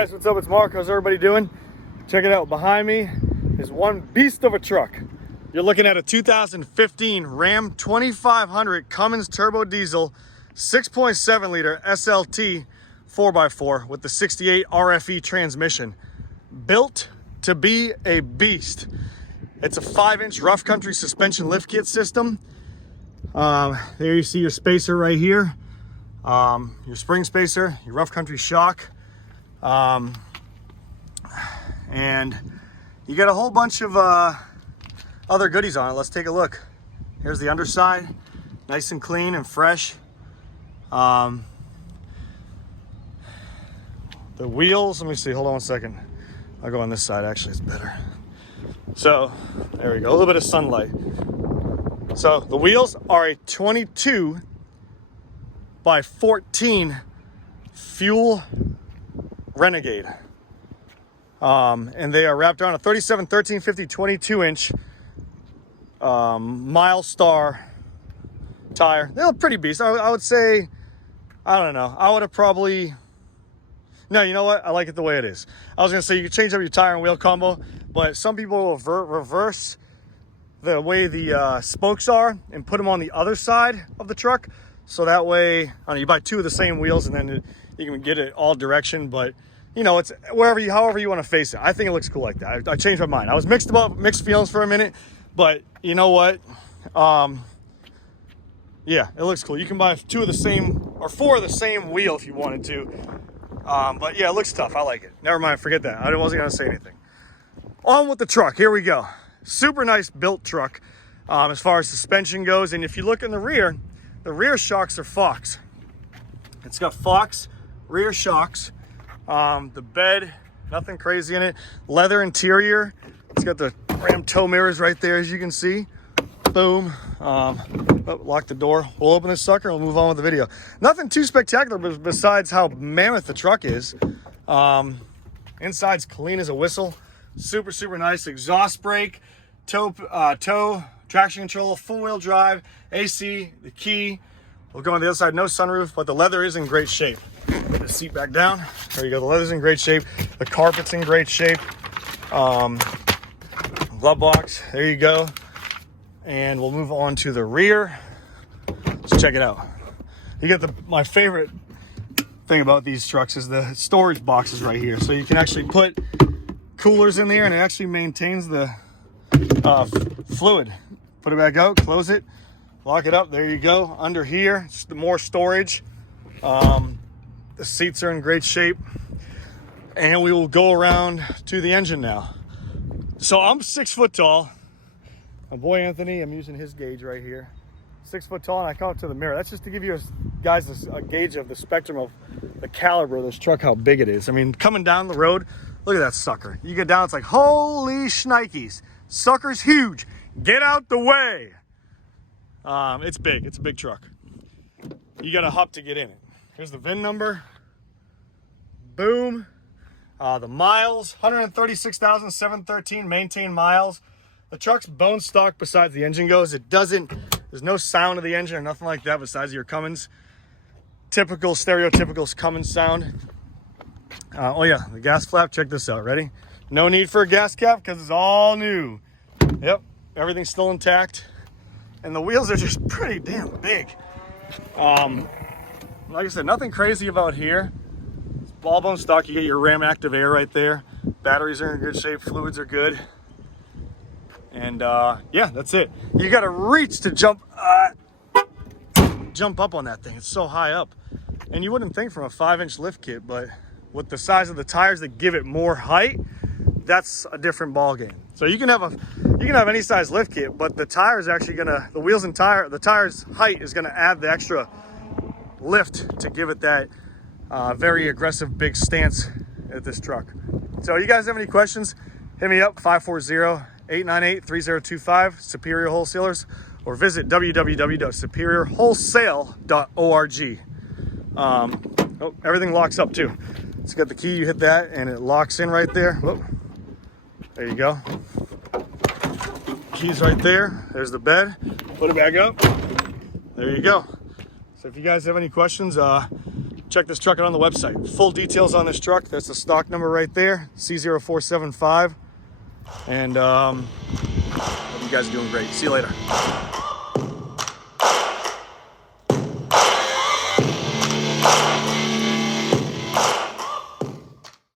guys, what's up? It's Mark. How's everybody doing? Check it out. Behind me is one beast of a truck. You're looking at a 2015 Ram 2500 Cummins turbo diesel 6.7 liter SLT 4x4 with the 68 RFE transmission. Built to be a beast. It's a 5-inch rough country suspension lift kit system. There you see your spacer right here. Your spring spacer, your rough country shock. And you got a whole bunch of other goodies on it. Let's take a look. Here's the underside, nice and clean and fresh. The wheels, let me see, hold on one second. I'll go on this side, actually, it's better. So, there we go, a little bit of sunlight. So, the wheels are a 22 by 14 FUEL Renegade. And they are wrapped around a 37, 13, 50, 22 inch Milestar tire. They look pretty beast. I would say, I don't know. I would have probably, no, you know what? I like it the way it is. I was going to say you could change up your tire and wheel combo, but some people will reverse the way the spokes are and put them on the other side of the truck. So that way, I don't know, you buy two of the same wheels and then you can get it all direction, but you know, it's however you want to face it. I think it looks cool like that. I changed my mind. I was mixed feelings for a minute, but you know what? Yeah, it looks cool. You can buy two of the same or four of the same wheel if you wanted to. But yeah, it looks tough. I like it. Never mind, forget that. I wasn't gonna say anything. On with the truck. Here we go. Super nice built truck as far as suspension goes. And if you look in the rear shocks are Fox. It's got Fox rear shocks. The bed, nothing crazy in it. Leather interior. It's got the Ram tow mirrors right there, as you can see. Boom. Lock the door. We'll open this sucker and we'll move on with the video. Nothing too spectacular besides how mammoth the truck is. Inside's clean as a whistle. Super, super nice. Exhaust brake, tow, traction control, full wheel drive, AC, the key. We'll go on the other side, no sunroof, but the leather is in great shape. Put the seat back down. There you go, the leather's in great shape. The carpet's in great shape. Glove box, there you go. And we'll move on to the rear. Let's check it out. You get my favorite thing about these trucks is the storage boxes right here. So you can actually put coolers in there and it actually maintains the fluid. Put it back out, close it, lock it up. There you go. Under here, just more storage. The seats are in great shape. And we will go around to the engine now. So I'm 6 foot tall. My boy Anthony, I'm using his gauge right here. 6 foot tall, and I come up to the mirror. That's just to give you guys a gauge of the spectrum of the caliber of this truck, how big it is. I mean, coming down the road, look at that sucker. You get down, it's like, holy shnikes. Sucker's huge. Get out the way. It's big. It's a big truck. You got to hop to get in it. Here's the VIN number. Boom. The miles, 136,713 maintained miles. The truck's bone stock besides the engine goes. There's no sound of the engine or nothing like that besides your Cummins. Typical, stereotypical Cummins sound. Oh yeah, the gas flap, check this out, ready? No need for a gas cap because it's all new. Yep, everything's still intact. And the wheels are just pretty damn big. Like I said, nothing crazy about here. It's ball bone stock, you get your Ram Active Air right there. Batteries are in good shape, fluids are good. And yeah, that's it. You gotta reach to jump up on that thing. It's so high up. And you wouldn't think from a 5-inch lift kit, but with the size of the tires that give it more height, that's a different ball game. So you can have any size lift kit, but the tire is actually the tire's height is gonna add the extra lift to give it that very aggressive big stance at this truck. So you guys have any questions, hit me up, 540-898-3025, Superior Wholesalers, or visit www.superiorwholesale.org. Oh, everything locks up too. It's got the key, you hit that and it locks in right there. Whoop. There you go. Keys right there. There's the bed. Put it back up. There you go. So if you guys have any questions, check this truck out on the website. Full details on this truck. That's the stock number right there, C0475. And hope you guys are doing great. See you later.